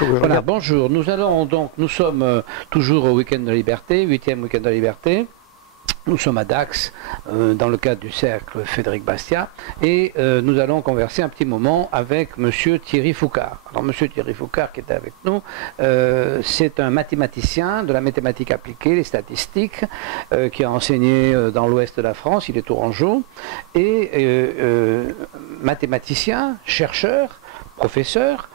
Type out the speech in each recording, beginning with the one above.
Voilà, bonjour. Nous sommes toujours au Week-end de la Liberté, 8e Week-end de la Liberté. Nous sommes à Dax, dans le cadre du cercle Frédéric Bastiat, et nous allons converser un petit moment avec Monsieur Thierry Foucard. Alors Monsieur Thierry Foucard qui est avec nous, c'est un mathématicien de la mathématique appliquée, les statistiques, qui a enseigné dans l'ouest de la France, il est tourangeau, et mathématicien, chercheur, professeur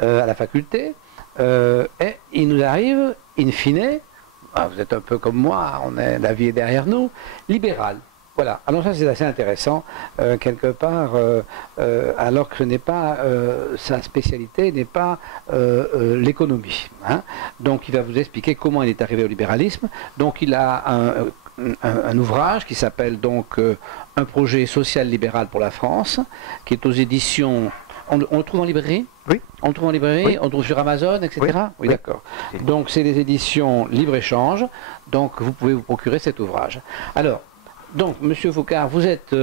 à la faculté, et il nous arrive, in fine, vous êtes un peu comme moi, la vie est derrière nous, libéral. Voilà, alors ça c'est assez intéressant, quelque part, alors que ce n'est pas, sa spécialité n'est pas l'économie. Hein. Donc il va vous expliquer comment il est arrivé au libéralisme. Donc il a un ouvrage qui s'appelle donc Un projet social libéral pour la France, qui est aux éditions... On le trouve en librairie? Oui. On le trouve en librairie, oui. On le trouve sur Amazon, etc. Oui, oui. D'accord. Donc c'est les éditions Libre-Échange, donc vous pouvez vous procurer cet ouvrage. Alors, donc Monsieur Foucard, vous êtes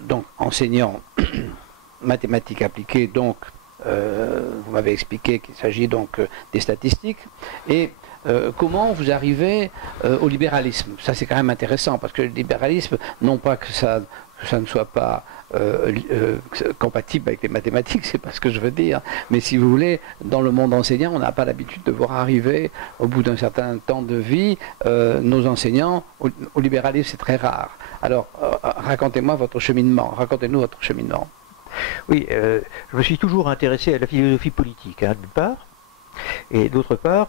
donc enseignant mathématiques appliquées, donc vous m'avez expliqué qu'il s'agit donc des statistiques, et comment vous arrivez au libéralisme? Ça c'est quand même intéressant, parce que le libéralisme, non pas que ça ne soit pas compatible avec les mathématiques, c'est pas ce que je veux dire, mais si vous voulez, dans le monde enseignant, on n'a pas l'habitude de voir arriver, au bout d'un certain temps de vie, nos enseignants au libéralisme, c'est très rare. Alors, racontez-moi votre cheminement, racontez-nous votre cheminement. Oui, je me suis toujours intéressé à la philosophie politique, d'une part, et d'autre part,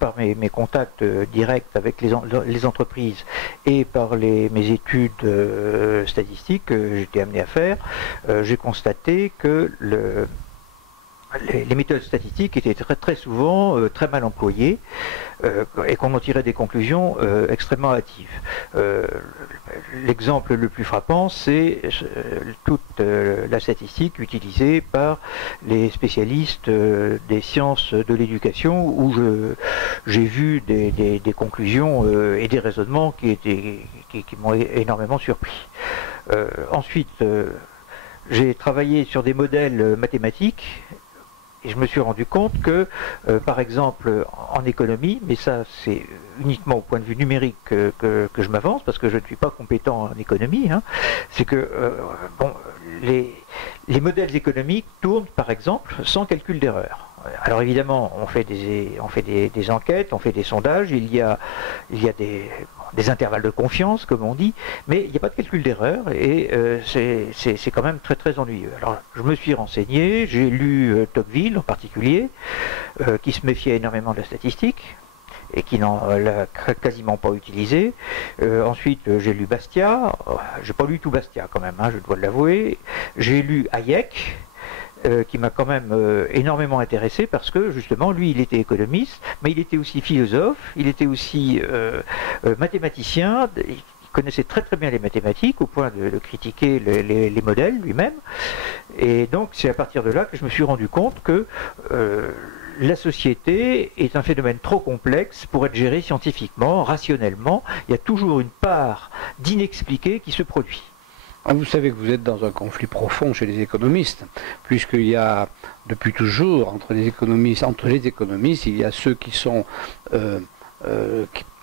par mes contacts directs avec les entreprises et par mes études statistiques que j'étais amené à faire, j'ai constaté que les méthodes statistiques étaient très souvent très mal employées et qu'on en tirait des conclusions extrêmement hâtives. L'exemple le plus frappant, c'est toute la statistique utilisée par les spécialistes des sciences de l'éducation, où j'ai vu des conclusions et des raisonnements qui m'ont énormément surpris. Ensuite, j'ai travaillé sur des modèles mathématiques. Et je me suis rendu compte que, par exemple, en économie, mais ça c'est uniquement au point de vue numérique que je m'avance, parce que je ne suis pas compétent en économie, hein, c'est que les modèles économiques tournent, par exemple, sans calcul d'erreur. Alors évidemment, on fait des enquêtes, on fait des sondages, il y a des intervalles de confiance, comme on dit, mais il n'y a pas de calcul d'erreur, et c'est quand même très ennuyeux. Alors je me suis renseigné, j'ai lu Tocqueville en particulier, qui se méfiait énormément de la statistique, et qui n'en l'a quasiment pas utilisé. Ensuite, j'ai lu Bastiat, j'ai pas lu tout Bastiat quand même, hein, je dois l'avouer. J'ai lu Hayek, qui m'a quand même énormément intéressé, parce que justement lui il était économiste, mais il était aussi philosophe, il était aussi mathématicien, il connaissait très bien les mathématiques au point de critiquer les modèles lui-même, et donc c'est à partir de là que je me suis rendu compte que la société est un phénomène trop complexe pour être géré scientifiquement, rationnellement. Il y a toujours une part d'inexpliqué qui se produit. Vous savez que vous êtes dans un conflit profond chez les économistes, puisqu'il y a depuis toujours entre les économistes, il y a ceux qui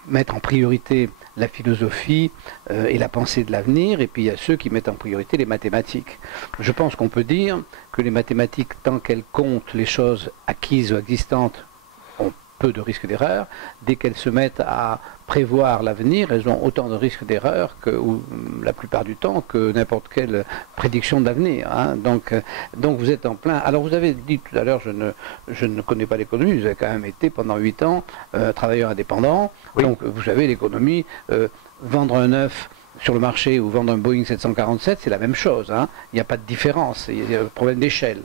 mettent en priorité la philosophie et la pensée de l'avenir, et puis il y a ceux qui mettent en priorité les mathématiques. Je pense qu'on peut dire que les mathématiques, tant qu'elles comptent les choses acquises ou existantes, ont peu de risques d'erreur. Dès qu'elles se mettent à prévoir l'avenir, elles ont autant de risques d'erreur la plupart du temps, que n'importe quelle prédiction de l'avenir. Hein. Donc vous êtes en plein. Alors vous avez dit tout à l'heure, je ne connais pas l'économie, vous avez quand même été pendant 8 ans travailleur indépendant. Oui. Donc vous savez, l'économie, vendre un œuf sur le marché ou vendre un Boeing 747, c'est la même chose. Hein. Il n'y a pas de différence, il y a un problème d'échelle.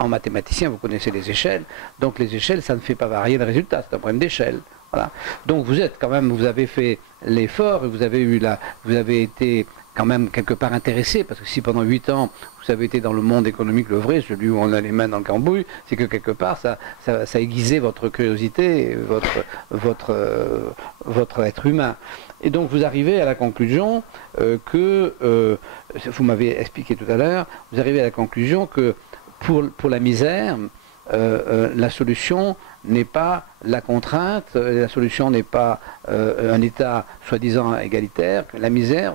En mathématicien, vous connaissez les échelles, donc les échelles, ça ne fait pas varier le résultat, c'est un problème d'échelle. Voilà. Donc vous avez fait l'effort et vous avez été quand même quelque part intéressé, parce que si pendant 8 ans vous avez été dans le monde économique, le vrai, celui où on a les mains dans le cambouis, c'est que quelque part ça aiguisait votre curiosité, votre être humain. Et donc vous arrivez à la conclusion que, vous m'avez expliqué tout à l'heure, vous arrivez à la conclusion que pour la misère, la solution n'est pas la contrainte, la solution n'est pas un État soi-disant égalitaire, que la misère,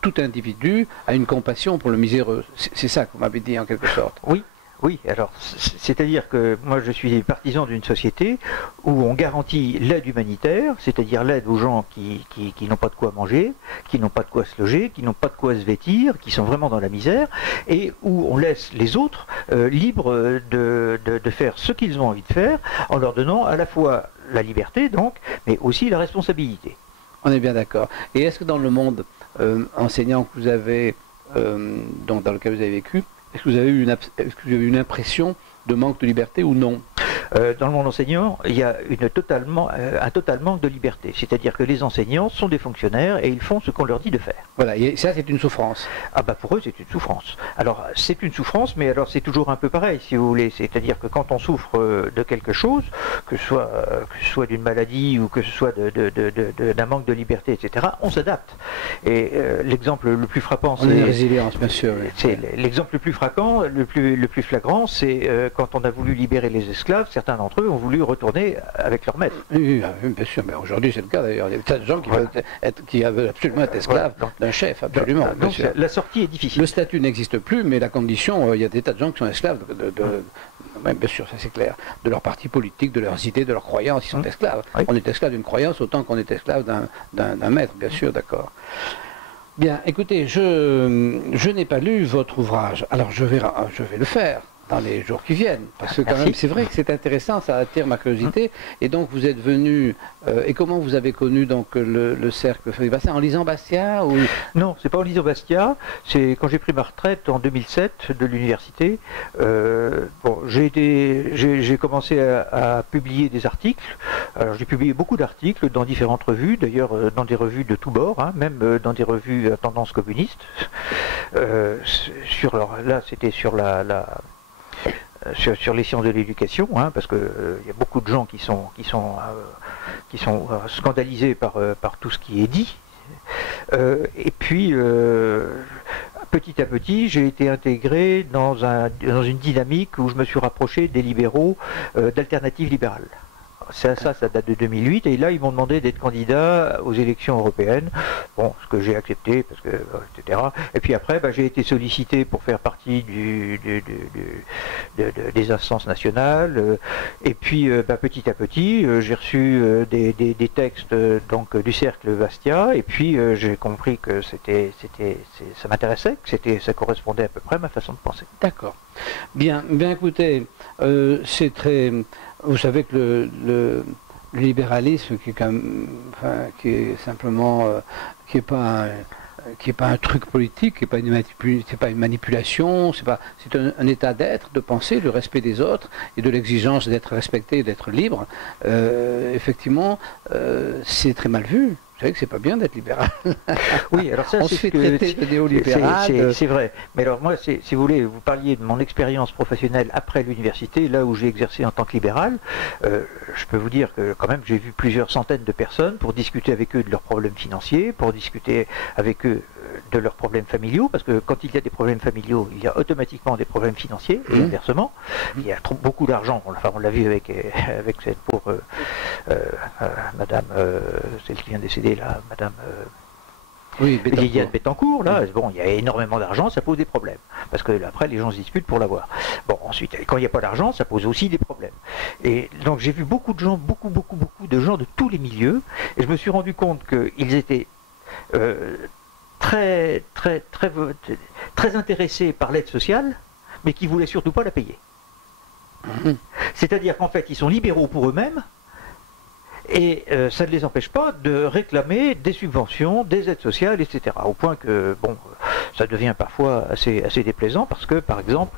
tout individu a une compassion pour le miséreux. C'est ça que vous m'avez dit en quelque sorte. Oui. Oui, alors c'est-à-dire que moi je suis partisan d'une société où on garantit l'aide humanitaire, c'est-à-dire l'aide aux gens qui n'ont pas de quoi manger, qui n'ont pas de quoi se loger, qui n'ont pas de quoi se vêtir, qui sont vraiment dans la misère, et où on laisse les autres libres de faire ce qu'ils ont envie de faire, en leur donnant à la fois la liberté, donc, mais aussi la responsabilité. On est bien d'accord. Et est-ce que dans le monde enseignant que vous avez, donc dans lequel vous avez vécu, est-ce que vous avez eu une impression de manque de liberté ou non? Dans le monde enseignant, il y a un total manque de liberté. C'est-à-dire que les enseignants sont des fonctionnaires et ils font ce qu'on leur dit de faire. Voilà, et ça c'est une souffrance. Ah bah pour eux c'est une souffrance. Alors c'est une souffrance, mais alors c'est toujours un peu pareil si vous voulez. C'est-à-dire que quand on souffre de quelque chose, que ce soit d'une maladie ou que ce soit d'un manque de liberté, etc., on s'adapte. Et l'exemple le plus frappant, c'est... résilience, bien sûr. Oui. C'est l'exemple le plus frappant, le plus flagrant, c'est quand on a voulu libérer les esclaves, certains d'entre eux ont voulu retourner avec leur maître. Oui, bien sûr, mais aujourd'hui c'est le cas d'ailleurs. Il y a des tas de gens qui veulent absolument être esclaves d'un chef, absolument. Donc la sortie est difficile. Le statut n'existe plus, mais la condition, il y a des tas de gens qui sont esclaves bien sûr, ça c'est clair, de leur parti politique, de leurs idées, de leurs croyances, ils sont esclaves. Oui. On est esclave d'une croyance autant qu'on est esclave d'un maître, bien sûr, d'accord. Bien, écoutez, je n'ai pas lu votre ouvrage, alors je vais le faire dans les jours qui viennent, parce que quand même c'est vrai que c'est intéressant, ça attire ma curiosité, et donc vous êtes venu, et comment vous avez connu donc le cercle Feuille Bastia, en lisant Bastia ou... Non, c'est pas en lisant Bastia, c'est quand j'ai pris ma retraite en 2007 de l'université, j'ai commencé à publier des articles, alors j'ai publié beaucoup d'articles dans différentes revues, d'ailleurs dans des revues de tous bords, hein, même dans des revues à tendance communiste, là c'était sur sur les sciences de l'éducation, hein, parce qu'il y a beaucoup de gens qui sont scandalisés par tout ce qui est dit. Et puis, petit à petit, j'ai été intégré dans une dynamique où je me suis rapproché des libéraux d'Alternative libérale. Ça date de 2008, et là ils m'ont demandé d'être candidat aux élections européennes, bon, ce que j'ai accepté, parce que, etc. Et puis après, j'ai été sollicité pour faire partie des instances nationales, et puis petit à petit, j'ai reçu des textes donc, du cercle Bastia, et puis j'ai compris que ça m'intéressait, que ça correspondait à peu près à ma façon de penser. D'accord. Bien écoutez, c'est très... Vous savez que le libéralisme, qui est, qui est simplement, qui n'est pas un truc politique, qui n'est pas une manipulation, c'est un état d'être, de penser, le respect des autres et de l'exigence d'être respecté, d'être libre. Effectivement, c'est très mal vu. Vous savez que c'est pas bien d'être libéral. Oui, alors ça, on se fait traiter de néolibéral. C'est vrai. Mais alors moi, si vous voulez, vous parliez de mon expérience professionnelle après l'université, là où j'ai exercé en tant que libéral, je peux vous dire que quand même j'ai vu plusieurs centaines de personnes pour discuter avec eux de leurs problèmes financiers, pour discuter avec eux de leurs problèmes familiaux, parce que quand il y a des problèmes familiaux, il y a automatiquement des problèmes financiers, et inversement. Il y a beaucoup d'argent, on l'a vu avec cette pauvre madame, celle qui vient de décéder là, madame Liliane Bettencourt, là, bon, il y a énormément d'argent, ça pose des problèmes, parce que après les gens se disputent pour l'avoir. Bon, ensuite, quand il n'y a pas d'argent, ça pose aussi des problèmes. Et donc j'ai vu beaucoup de gens, beaucoup de gens de tous les milieux, et je me suis rendu compte qu'ils étaient très intéressés par l'aide sociale, mais qui ne voulaient surtout pas la payer. C'est-à-dire qu'en fait, ils sont libéraux pour eux-mêmes, et ça ne les empêche pas de réclamer des subventions, des aides sociales, etc. Au point que, bon, ça devient parfois assez déplaisant, parce que, par exemple,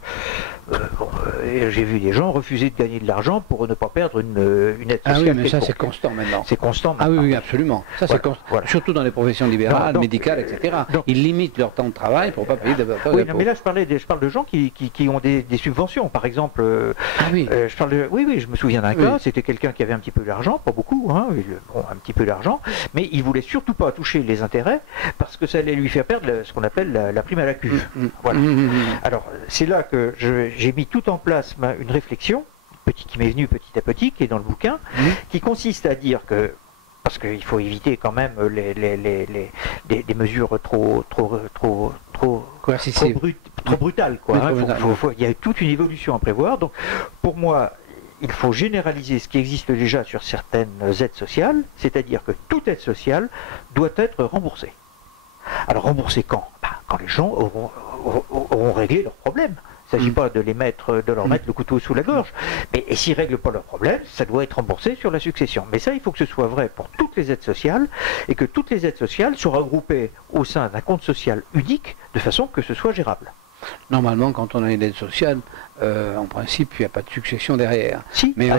j'ai vu des gens refuser de gagner de l'argent pour ne pas perdre une aide sociale. Ah oui, mais ça c'est constant maintenant. C'est constant maintenant. Ah oui, absolument. Ça c'est constant. Voilà. Surtout dans les professions libérales, médicales, etc. Donc, ils limitent leur temps de travail pour ne pas payer davantage. Oui, non, mais là je parle de gens qui ont des subventions. Par exemple, oui, je me souviens d'un cas, c'était quelqu'un qui avait un petit peu d'argent, pas beaucoup, hein, un petit peu d'argent, mais il voulait surtout pas toucher les intérêts parce que ça allait lui faire perdre ce qu'on appelle la prime à la cuve. Voilà. Alors c'est là que j'ai mis tout en place une réflexion qui m'est venu petit à petit, qui est dans le bouquin, qui consiste à dire que, parce qu'il faut éviter quand même des mesures trop brutales, quoi. Il y a toute une évolution à prévoir. Donc, pour moi, il faut généraliser ce qui existe déjà sur certaines aides sociales, c'est-à-dire que toute aide sociale doit être remboursée. Alors, remboursée quand? Quand les gens auront réglé leurs problèmes. Il ne s'agit pas de leur mettre le couteau sous la gorge. Mais et s'ils ne règlent pas leurs problèmes, ça doit être remboursé sur la succession. Mais ça, il faut que ce soit vrai pour toutes les aides sociales, et que toutes les aides sociales soient regroupées au sein d'un compte social unique, de façon que ce soit gérable. Normalement, quand on a une aide sociale, en principe, il n'y a pas de succession derrière. Si, mais,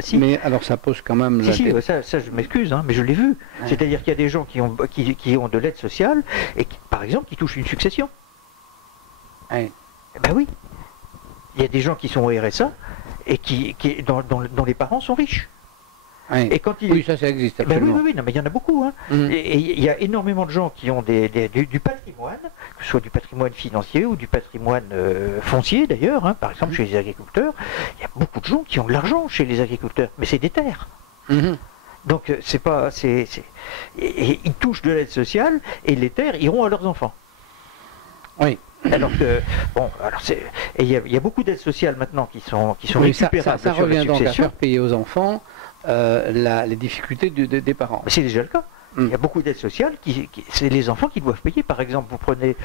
si. Mais alors ça pose quand même... Ça je m'excuse, mais je l'ai vu. Ouais. C'est-à-dire qu'il y a des gens qui ont de l'aide sociale, et qui, par exemple, qui touchent une succession. Ouais. Ben oui. Il y a des gens qui sont au RSA, et dont les parents sont riches. Oui. Et quand oui, ça existe absolument. Oui, non, mais il y en a beaucoup. Hein. Et il y a énormément de gens qui ont du patrimoine, que ce soit du patrimoine financier ou du patrimoine foncier d'ailleurs. Hein. Par exemple, chez les agriculteurs, il y a beaucoup de gens qui ont de l'argent chez les agriculteurs, mais c'est des terres. Donc c'est pas, et ils touchent de l'aide sociale et les terres iront à leurs enfants. Oui. Alors que, il y a beaucoup d'aides sociales maintenant qui sont récupérables. Ça revient donc à faire payer aux enfants les difficultés des parents. Mais c'est déjà le cas. Il y a beaucoup d'aides sociales, c'est les enfants qui doivent payer. Par exemple, vous prenez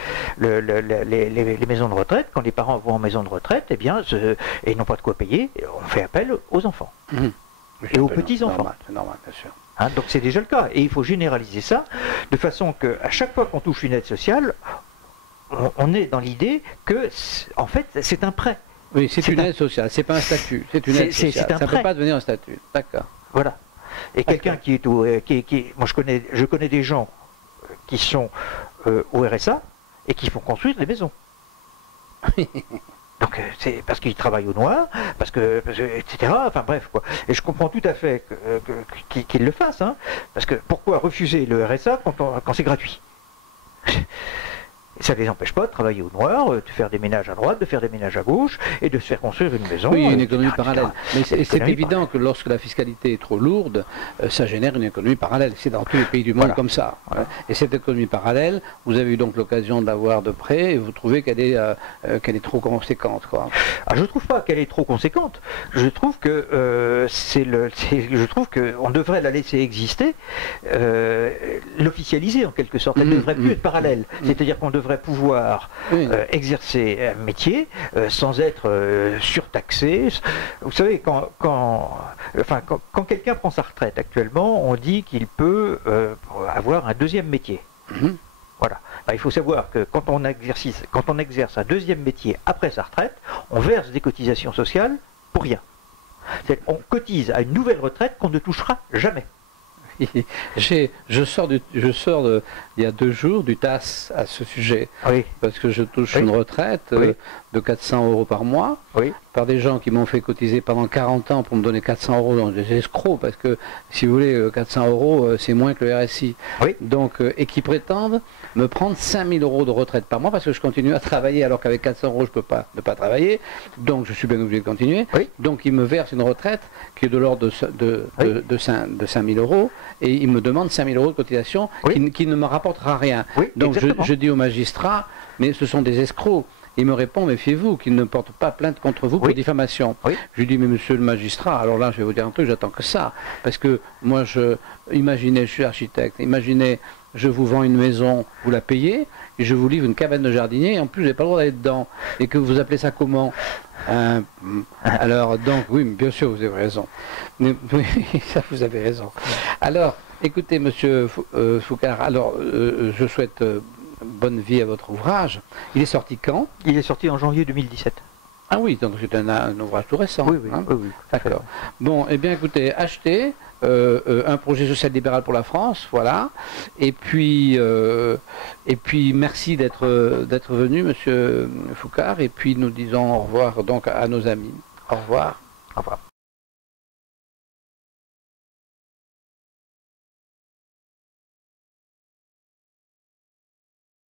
les maisons de retraite, quand les parents vont en maison de retraite, et n'ont pas de quoi payer, on fait appel aux enfants. Et aux petits-enfants. C'est normal, bien sûr. Hein, donc c'est déjà le cas. Et il faut généraliser ça, de façon qu'à chaque fois qu'on touche une aide sociale, on est dans l'idée que, en fait, c'est un prêt. Oui, c'est une aide sociale, c'est pas un statut, c'est une aide sociale. Ça ne peut pas devenir un statut, d'accord. Voilà. Et quelqu'un qui moi je connais des gens qui sont au RSA et qui font construire des maisons. Donc c'est parce qu'ils travaillent au noir, etc. Enfin bref quoi. Et je comprends tout à fait qu'ils le fassent, hein, parce que pourquoi refuser le RSA quand c'est gratuit? Ça ne les empêche pas de travailler au noir, de faire des ménages à droite, de faire des ménages à gauche, et de se faire construire une maison. Oui, une économie parallèle. Mais c'est évident que lorsque la fiscalité est trop lourde, ça génère une économie parallèle. C'est dans tous les pays du monde comme ça. Voilà. Et cette économie parallèle, vous avez eu donc l'occasion de la voir de près, et vous trouvez qu'elle est trop conséquente, quoi. Alors, je ne trouve pas qu'elle est trop conséquente. Je trouve que on devrait la laisser exister, l'officialiser en quelque sorte. Elle ne devrait plus être parallèle. C'est-à-dire qu'on devrait pouvoir exercer un métier sans être surtaxé. Vous savez, quand quelqu'un prend sa retraite actuellement, on dit qu'il peut avoir un deuxième métier. Voilà. Ben, il faut savoir que quand on exerce un deuxième métier après sa retraite, on verse des cotisations sociales pour rien. On cotise à une nouvelle retraite qu'on ne touchera jamais. Je sors il y a 2 jours du TAS à ce sujet, parce que je touche une retraite de 400 € par mois, par des gens qui m'ont fait cotiser pendant 40 ans pour me donner 400 €, donc des escrocs, parce que si vous voulez, 400 € c'est moins que le RSI, donc, et qui prétendent me prendre 5000 € de retraite par mois, parce que je continue à travailler, alors qu'avec 400 € je ne peux pas ne pas travailler, donc je suis bien obligé de continuer, donc ils me versent une retraite qui est de l'ordre de 5000 €, et ils me demandent 5000 € de cotisation qui ne me rapportera rien. Donc je dis au magistrat, mais ce sont des escrocs. Il me répond, méfiez-vous, qu'ils ne portent pas plainte contre vous pour diffamation. Je lui dis, mais monsieur le magistrat, alors là je vais vous dire un truc, j'attends que ça. Parce que moi, imaginez, je suis architecte, imaginez, je vous vends une maison, vous la payez, et je vous livre une cabane de jardinier, et en plus, je n'ai pas le droit d'aller dedans. Et que vous appelez ça comment? Alors, donc, oui, bien sûr, vous avez raison. Mais, oui, ça, vous avez raison. Alors, écoutez, monsieur Foucard, alors, je souhaite bonne vie à votre ouvrage. Il est sorti quand? Il est sorti en janvier 2017. Ah oui, donc c'est un ouvrage tout récent. Oui. D'accord. Bon, eh bien, écoutez, achetez un projet social libéral pour la France, voilà. Et puis merci d'être venu, monsieur Foucard. Et puis nous disons au revoir donc à nos amis. Au revoir. Au revoir.